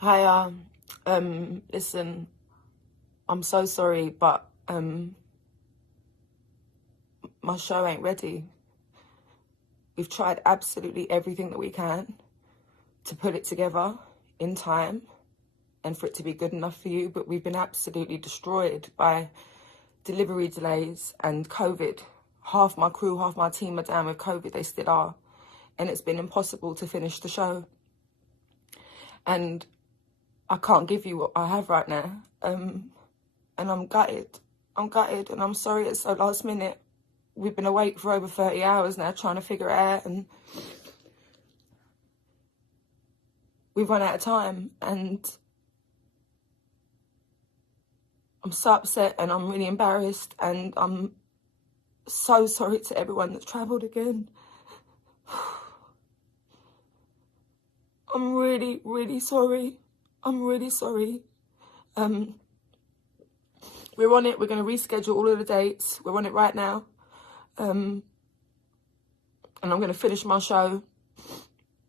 Hi, listen, I'm so sorry, but my show ain't ready. We've tried absolutely everything that we can to put it together in time and for it to be good enough for you, but we've been absolutely destroyed by delivery delays and COVID. Half my crew, half my team are down with COVID, they still are. And it's been impossible to finish the show. And I can't give you what I have right now. And I'm gutted. And I'm sorry it's so last minute. We've been awake for over 30 hours now trying to figure it out, and we've run out of time, and I'm so upset and I'm really embarrassed, and I'm so sorry to everyone that's travelled again. I'm really, really sorry. I'm really sorry. We're on it. We're going to reschedule all of the dates. We're on it right now. And I'm going to finish my show,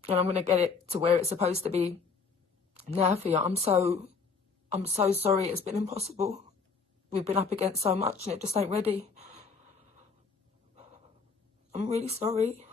and I'm going to get it to where it's supposed to be now for you. I'm so sorry. It's been impossible. We've been up against so much and it just ain't ready. I'm really sorry.